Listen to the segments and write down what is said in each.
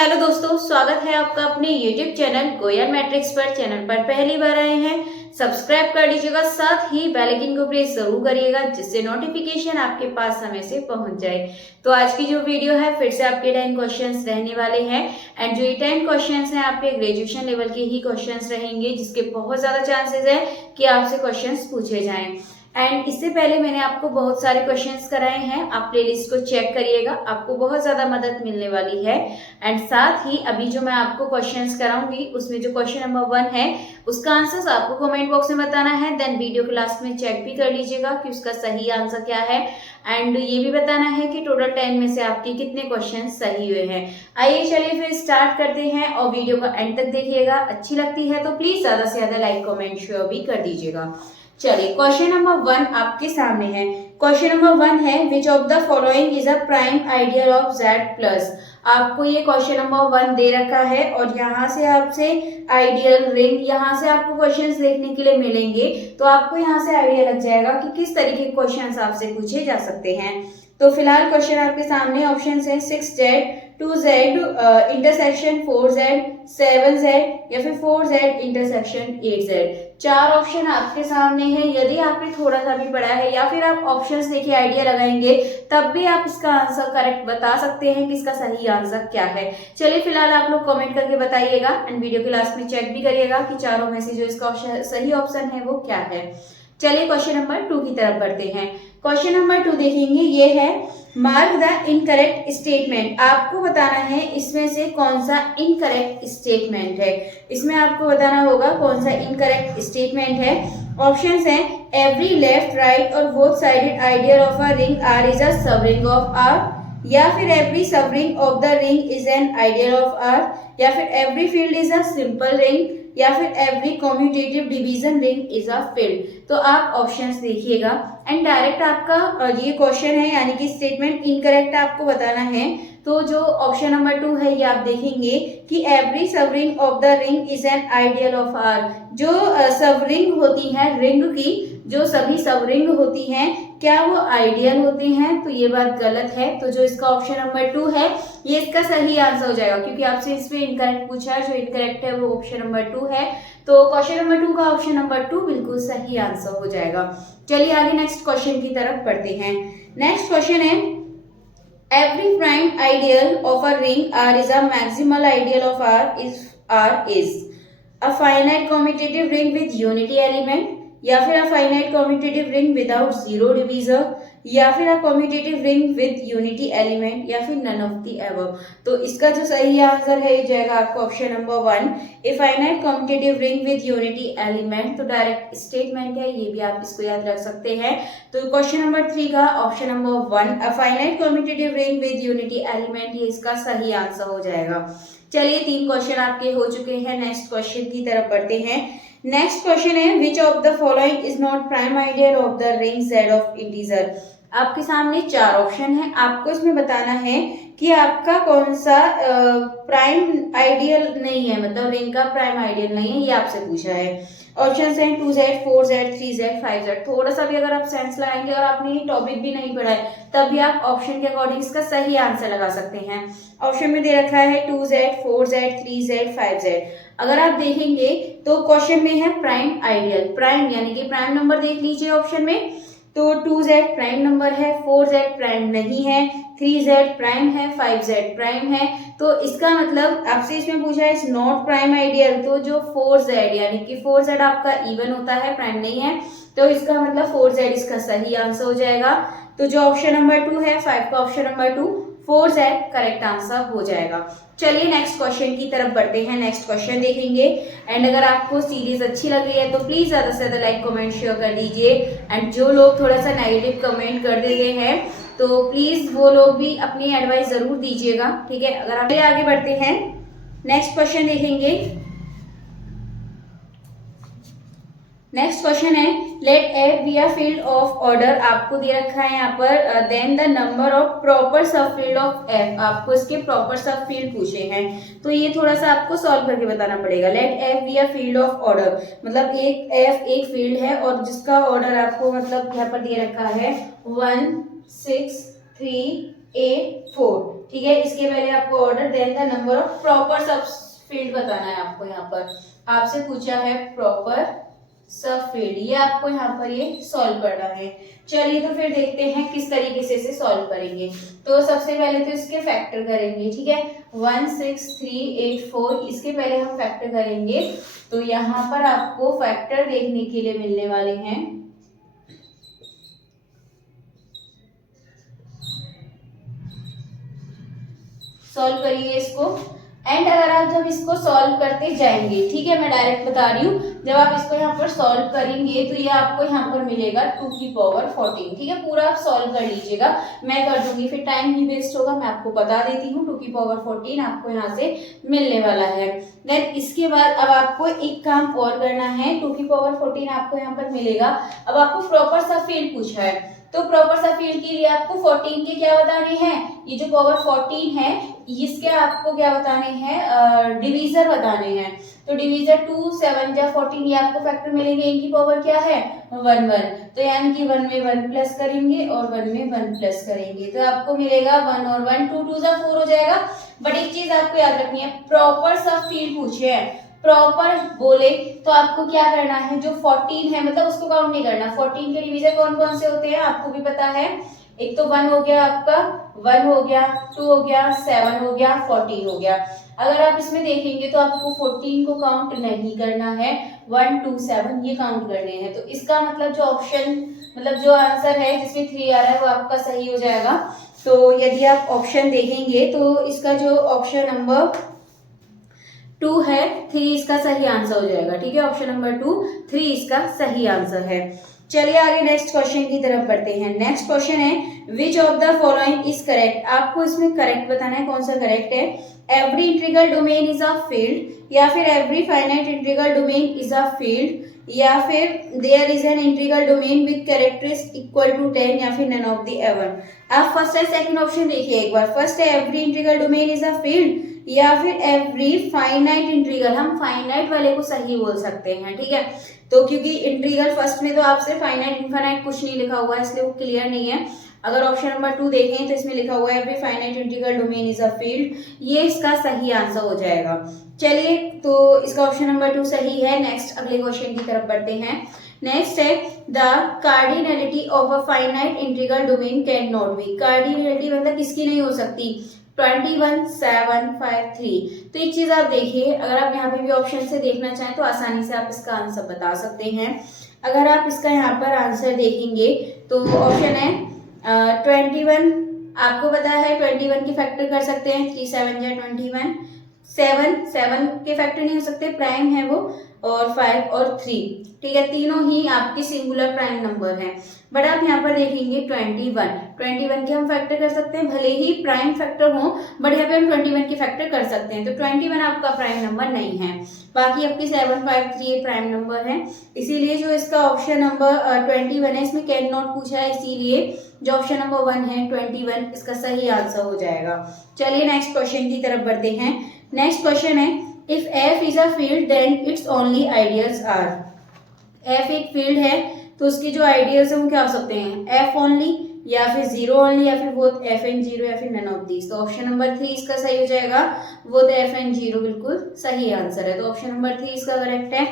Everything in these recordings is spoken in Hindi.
हेलो दोस्तों, स्वागत है आपका अपने YouTube चैनल गोयल मैट्रिक्स पर। चैनल पर पहली बार आए हैं, सब्सक्राइब कर लीजिएगा, साथ ही बेल आइकन को प्रेस जरूर करिएगा जिससे नोटिफिकेशन आपके पास समय से पहुंच जाए। तो आज की जो वीडियो है फिर से आपके 10 क्वेश्चंस रहने वाले हैं एंड जो ये 10 क्वेश्चंस हैं आपके ग्रेजुएशन लेवल के ही क्वेश्चंस रहेंगे, जिसके बहुत ज्यादा चांसेस है कि आपसे क्वेश्चंस पूछे जाएं। एंड इससे पहले मैंने आपको बहुत सारे क्वेश्चंस कराए हैं, आप प्लेलिस्ट को चेक करिएगा, आपको बहुत ज्यादा मदद मिलने वाली है। एंड साथ ही अभी जो मैं आपको क्वेश्चंस कराऊंगी उसमें जो क्वेश्चन नंबर 1 है उसका आंसर आपको कमेंट बॉक्स में बताना है। देन वीडियो के लास्ट में चेक भी कर लीजिएगा कि उसका सही आंसर क्या है एंड ये भी बताना है कि टोटल 10 में से आपके कितने क्वेश्चन सही हुए हैं। आइए चलिए फिर स्टार्ट करते हैं और वीडियो को एंड तक देखिएगा। अच्छी लगती है तो प्लीज ज्यादा से ज्यादा लाइक कमेंट शेयर भी कर दीजिएगा। चलिए क्वेश्चन नंबर 1 आपके सामने है। क्वेश्चन नंबर 1 है which of the following is a prime ideal of Z plus. आपको ये क्वेश्चन नंबर 1 दे रखा है और यहाँ से आपसे आइडियल रिंग, यहाँ से आपको क्वेश्चंस देखने के लिए मिलेंगे, तो आपको यहाँ से आइडिया लग जाएगा कि किस तरीके के क्वेश्चंस आपसे पूछे जा सकते हैं। तो फिलहाल क्वेश्चन आपके सामने ऑप्शन है 6Z, 2Z intersection 4Z, 7Z या फिर 4Z इंटरसेक्शन 8Z। चार ऑप्शन आपके सामने है। यदि आपने थोड़ा सा भी पढ़ा है या फिर आप ऑप्शंस देखिए आइडिया लगाएंगे तब भी आप इसका आंसर करेक्ट बता सकते हैं कि इसका सही आंसर क्या है। चलिए फिलहाल आप लोग कमेंट करके बताइएगा एंड वीडियो के लास्ट में चेक भी करिएगा कि चारों में से जो इसका सही ऑप्शन है वो क्या है। चलिए क्वेश्चन नंबर 2 की तरफ बढ़ते हैं। क्वेश्चन नंबर 2 देखेंगे, ये है मार्क द इनकरेक्ट स्टेटमेंट। आपको बताना है इसमें से कौन सा इनकरेक्ट स्टेटमेंट है। इसमें आपको बताना होगा कौन सा इनकरेक्ट स्टेटमेंट है। ऑप्शंस हैं एवरी लेफ्ट राइट और both sided ideal of a ring R is a subring of R, या फिर every subring of the ring is an ideal of R, या फिर every field is a simple ring, या फिर every commutative division ring is a field. तो आप ऑप्शंस देखिएगा एंड डायरेक्ट आपका ये क्वेश्चन है यानी कि स्टेटमेंट इनकरेक्ट आपको बताना है। तो जो ऑप्शन नंबर 2 है ये आप देखेंगे कि every subring of the ring is an ideal of R. जो सबरिंग होती है रिंग की, जो सभी सबरिंग होती हैं क्या वो आइडियल होती हैं, तो ये बात गलत है। तो जो इसका ऑप्शन नंबर 2 है ये इसका सही आंसर हो जाएगा, क्योंकि आपसे इसमें इनकरेक्ट पूछा है। जो इनकरेक्ट है वो ऑप्शन नंबर 2 है, तो क्वेश्चन नंबर 2 का ऑप्शन नंबर 2 बिल्कुल सही आंसर हो जाएगा। चलिए आगे नेक्स्ट क्वेश्चन की तरफ बढ़ते हैं। नेक्स्ट क्वेश्चन है every prime ideal of a ring R is a maximal ideal of R is a finite commutative ring with unity element, या फिर a finite commutative ring without zero divisor, या फिर a commutative ring with unity element, या फिर नन ऑफ द अबव। तो इसका जो सही आंसर है ये जाएगा आपको option number 1 a finite commutative ring with unity element. तो डायरेक्ट स्टेटमेंट है, ये भी आप इसको याद रख सकते हैं। तो क्वेश्चन नंबर 3 का option number 1 a finite commutative ring with unity element, ये इसका सही आंसर हो जाएगा। चलिए 3 क्वेश्चन आपके हो चुके हैं, नेक्स्ट क्वेश्चन की तरफ बढ़ते हैं। नेक्स्ट क्वेश्चन है which of the following is not prime ideal of the ring Z of integer. आपके सामने 4 ऑप्शन है, आपको इसमें बताना है कि आपका कौन सा प्राइम आइडियल नहीं है, मतलब रिंग का प्राइम आइडियल नहीं है, ये आपसे पूछा है। ऑप्शन है 2Z, 4Z, 3Z, 5Z। थोड़ा सा भी अगर आप सेंस लगाएंगे और आपने ये टॉपिक भी नहीं पढ़ा है तब भी आप ऑप्शन के अकॉर्डिंग इसका सही आंसर लगा सकते हैं। ऑप्शन में दे रखा है 2Z, 4Z, 3Z, 5Z। अगर आप देखेंगे तो क्वेश्चन में है प्राइम आइडियल, प्राइम यानी कि प्राइम नंबर देख लीजिए ऑप्शन में। तो 2Z प्राइम नंबर है, 4Z प्राइम नहीं है, 3Z प्राइम है, 5Z प्राइम है। तो इसका मतलब आपसे इसमें पूछा है इज नॉट प्राइम आइडियल, तो जो 4Z यानी कि 4Z आपका इवन होता है, प्राइम नहीं है, तो इसका मतलब 4Z इसका सही आंसर हो जाएगा। तो जो ऑप्शन नंबर 2 है 5 का option number 2 4Z correct answer हो जाएगा। चलिए नेक्स्ट क्वेश्चन की तरफ बढ़ते हैं, नेक्स्ट क्वेश्चन देखेंगे। एंड अगर आपको सीरीज अच्छी लग रही है तो प्लीज ज्यादा से ज्यादा लाइक कमेंट शेयर कर दीजिए। एंड जो लोग थोड़ा सा नेगेटिव कमेंट कर देते हैं तो प्लीज वो लोग भी अपनी एडवाइस जरूर दीजिएगा, ठीक है। अगर आप आगे बढ़ते हैं, नेक्स्ट क्वेश्चन देखेंगे। नेक्स्ट क्वेश्चन है let F be a field of order. आपको दे रखा है यहाँ पर then the number of proper subfield of F। आपको इसके प्रॉपर सब फील्ड पूछे हैं, तो ये थोड़ा सा आपको सॉल्व करके बताना पड़ेगा। Let F be a field of order, मतलब एक F एक फील्ड है और जिसका ऑर्डर आपको मतलब यहाँ पर दे रखा है 1 6 3 8 4। ठीक है, इसके पहले आपको order then the number of proper subfield बताना है आपको। यहाँ पर आपसे पूछा है प्रॉपर सब फील्ड, ये आपको यहाँ पर ये सॉल्व करना है। चलिए तो फिर देखते हैं किस तरीके से इसे सॉल्व करेंगे। तो सबसे पहले तो इसके फैक्टर करेंगे, ठीक है। 1 6 3 8 4 इसके पहले हम फैक्टर करेंगे। तो यहाँ पर आपको फैक्टर देखने के लिए मिलने वाले हैं, सॉल्व करिए इसको। एंड अगर आप जब इसको सॉल्व करते जाएंगे, ठीक है, मैं डायरेक्ट बता रही हूँ, जब आप इसको यहाँ पर सॉल्व करेंगे तो ये आपको यहाँ पर मिलेगा 2 की पावर 14, ठीक है। पूरा आप सॉल्व कर लीजिएगा, मैं कर दूंगी, फिर टाइम ही वेस्ट होगा। मैं आपको बता देती हूँ 2 की पावर 14 आपको यहाँ से मिलने वाला है। देन इसके बाद अब आपको एक काम और करना है, 2 की पावर 14 आपको यहाँ पर मिलेगा। अब आपको प्रॉपर सा फील्ड पूछा है, तो प्रॉपर सा फील्ड के लिए आपको 14 के क्या बताने हैं, ये जो पावर 14 है इसके आपको क्या बताने हैं, डिवीजर बताने हैं। तो डिवीजर 2 7 जा 14, ये आपको फैक्टर मिलेंगे। इनकी पावर क्या है 1 1, तो यानी कि 1 में 1 प्लस करेंगे और 1 में 1 प्लस करेंगे, तो आपको मिलेगा 1 और 1 2 2 जा 4 हो जाएगा। बट एक चीज आपको याद रखनी है, प्रॉपर सा फील्ड पूछे हैं, प्रॉपर बोले तो आपको क्या करना है, जो 14 है मतलब उसको काउंट नहीं करना। 14 के डिवीजर कौन कौन से होते हैं आपको भी पता है, एक तो 1 हो गया आपका, 1 हो गया, 2 हो गया, 7 हो गया, 14 हो गया। अगर आप इसमें देखेंगे तो आपको 14 को काउंट नहीं करना है, 1 2 7 ये काउंट करने हैं। तो इसका मतलब जो ऑप्शन मतलब जो आंसर है जिसमें 3 आ रहा है वो आपका सही हो जाएगा। तो यदि आप ऑप्शन देखेंगे तो इसका जो ऑप्शन नंबर 2 है, 3 इसका सही आंसर हो जाएगा, ठीक है। ऑप्शन नंबर 2 3 इसका सही आंसर है। चलिए आगे नेक्स्ट क्वेश्चन की तरफ बढ़ते हैं। नेक्स्ट क्वेश्चन है which of the following is correct. आपको इसमें करेक्ट बताना है कौन सा करेक्ट है। Every integral domain is a field, या फिर every finite integral domain is a field, या फिर there is an integral domain with characteristic equal to 10, या फिर नन ऑफ द एवन। आप फर्स्ट एंड सेकंड ऑप्शन देखिए एक बार। फर्स्ट है every integral domain is a field, या फिर एवरी फाइनाइट इंटीग्रल, हम फाइनाइट वाले को सही बोल सकते हैं, ठीक है। तो क्योंकि इंटीग्रल फर्स्ट में तो आपसे फाइनाइट इनफाइनाइट कुछ नहीं लिखा हुआ है इसलिए वो क्लियर नहीं है। अगर ऑप्शन नंबर 2 देखें तो इसमें लिखा हुआ है every finite integral domain is a field, ये इसका सही आंसर हो जाएगा। चलिए तो इसका ऑप्शन नंबर 2 सही है। नेक्स्ट अगले क्वेश्चन की तरफ बढ़ते हैं। नेक्स्ट है the cardinality of a finite integral domain can not be. Cardinality मतलब किसकी नहीं हो सकती, 21 7 5 3। तो एक चीज आप देखिए, अगर आप यहाँ पे भी ऑप्शन से देखना चाहें तो आसानी से आप इसका आंसर बता सकते हैं। अगर आप इसका यहाँ पर आंसर देखेंगे तो ऑप्शन है 21, आपको पता है 21 के फैक्टर कर सकते हैं, 3 7 जा 21, 7 के फैक्टर नहीं हो सकते, प्राइम है वो, और 5 और 3, ठीक है, तीनों ही आपके सिंगुलर प्राइम नंबर हैं। बट आप यहाँ पर देखेंगे 21 के हम फैक्टर कर सकते हैं, भले ही प्राइम फैक्टर हो बट यहाँ पे हम 21 के फैक्टर कर सकते हैं। तो 21 आपका प्राइम नंबर नहीं है, बाकी आपके 7 5 3 प्राइम नंबर है। इसीलिए जो इसका ऑप्शन नंबर 21 है इसमें कैन नॉट पूछा है, इसीलिए जो ऑप्शन नंबर 1 है 21 इसका सही आंसर हो जाएगा। चलिए नेक्स्ट क्वेश्चन की तरफ बढ़ते हैं। नेक्स्ट क्वेश्चन है if F is a field then its only ideals are. F एक फील्ड है तो उसके जो आइडियल्स हैं वो क्या हो सकते हैं, एफ ओनली, या फिर 0 ओनली, या फिर बोथ एफ एंड 0, या फिर नन ऑफ दीज। तो ऑप्शन नंबर 3 इसका सही हो जाएगा, बोथ एफ एंड 0 बिल्कुल सही आंसर है। तो ऑप्शन नंबर 3 इसका करेक्ट है।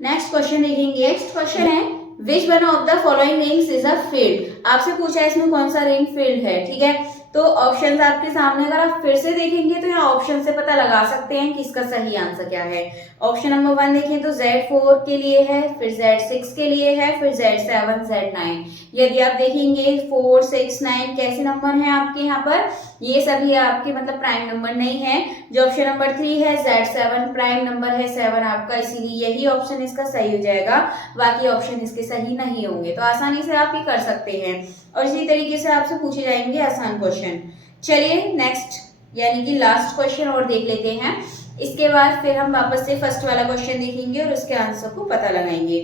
नेक्स्ट क्वेश्चन देखेंगे। नेक्स्ट क्वेश्चन है which one of the following rings is a field. आपसे पूछा है इसमें कौन सा रिंग फील्ड है, ठीक है। तो ऑप्शंस आपके सामने, अगर आप फिर से देखेंगे तो यहाँ ऑप्शन से पता लगा सकते हैं कि इसका सही आंसर क्या है। ऑप्शन नंबर 1 देखें तो Z4 के लिए है, फिर Z6 के लिए है, फिर Z7 Z9। यदि आप देखेंगे 4 6 9 कैसे नंबर हैं आपके यहाँ पर, ये सभी आपके मतलब प्राइम नंबर नहीं है। जो ऑप्शन नंबर 3 है Z7 प्राइम नंबर है 7 आपका, इसीलिए यही ऑप्शन इसका सही हो जाएगा, बाकी ऑप्शन इसके सही नहीं होंगे। तो आसानी से आप ये कर सकते हैं और इसी तरीके से आपसे पूछे जाएंगे आसान क्वेश्चन। चलिए नेक्स्ट यानी कि लास्ट क्वेश्चन और देख लेते हैं, इसके बाद फिर हम वापस से फर्स्ट वाला क्वेश्चन देखेंगे और उसके आंसर को पता लगाएंगे।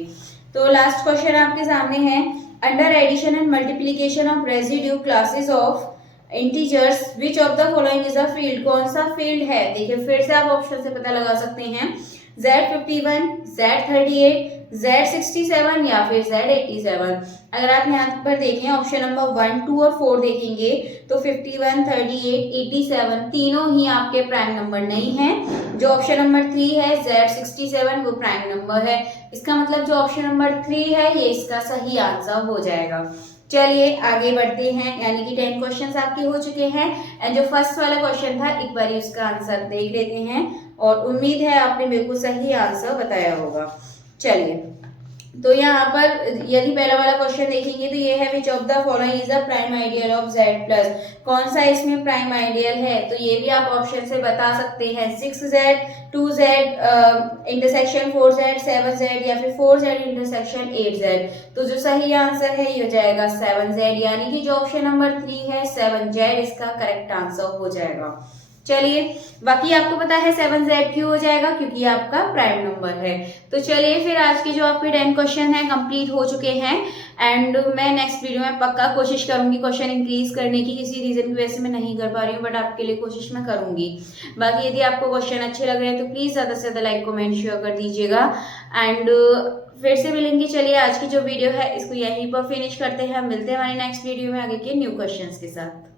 तो लास्ट क्वेश्चन आपके सामने है under addition and multiplication of residue classes of integers which of the following is a field. कौन सा फील्ड है, देखिए फिर से आप ऑप्शन से पता लगा सकते हैं। Z51, Z38, Z67 या फिर Z87। अगर आप यहाँ पर देखें ऑप्शन नंबर 1, 2 और 4 देखेंगे तो 51, 38, 87 तीनों ही आपके प्राइम नंबर नहीं है। जो ऑप्शन नंबर 3 है Z67 वो प्राइम नंबर है। इसका मतलब जो ऑप्शन नंबर 3 है ये इसका सही आंसर हो जाएगा। चलिए आगे बढ़ते हैं, यानी कि 10 क्वेश्चंस आपके हो चुके हैं एंड जो फर्स्ट वाला क्वेश्चन था एक बार उसका आंसर देख लेते हैं और उम्मीद है आपने बिल्कुल सही आंसर बताया होगा। चलिए तो यहाँ पर यदि पहला वाला क्वेश्चन देखेंगे तो ये है which of the following is the prime ideal of Z plus. कौन सा इसमें प्राइम आइडियल है, तो ये भी आप ऑप्शन से बता सकते हैं 6Z, 2Z intersection 4Z, 7Z या फिर 4Z इंटरसेक्शन 8Z। तो जो सही आंसर है ये हो जाएगा 7Z, यानी कि जो ऑप्शन नंबर 3 है 7Z इसका करेक्ट आंसर हो जाएगा। चलिए बाकी आपको पता है 7Z क्यों हो जाएगा, क्योंकि ये आपका प्राइम नंबर है। तो चलिए फिर आज के जो आपके 10 क्वेश्चन हैं कंप्लीट हो चुके हैं एंड मैं नेक्स्ट वीडियो में पक्का कोशिश करूंगी क्वेश्चन इंक्रीज करने की। किसी रीजन की वजह से मैं नहीं कर पा रही हूँ बट आपके लिए कोशिश मैं करूंगी। बाकी यदि आपको क्वेश्चन अच्छे लग रहे हैं तो प्लीज ज्यादा से ज्यादा लाइक कमेंट शेयर कर दीजिएगा एंड फिर से मिलेंगे। चलिए आज की जो वीडियो है इसको यहीं पर फिनिश करते हैं, मिलते हैं हमारी नेक्स्ट वीडियो में आगे के न्यू क्वेश्चंस के साथ।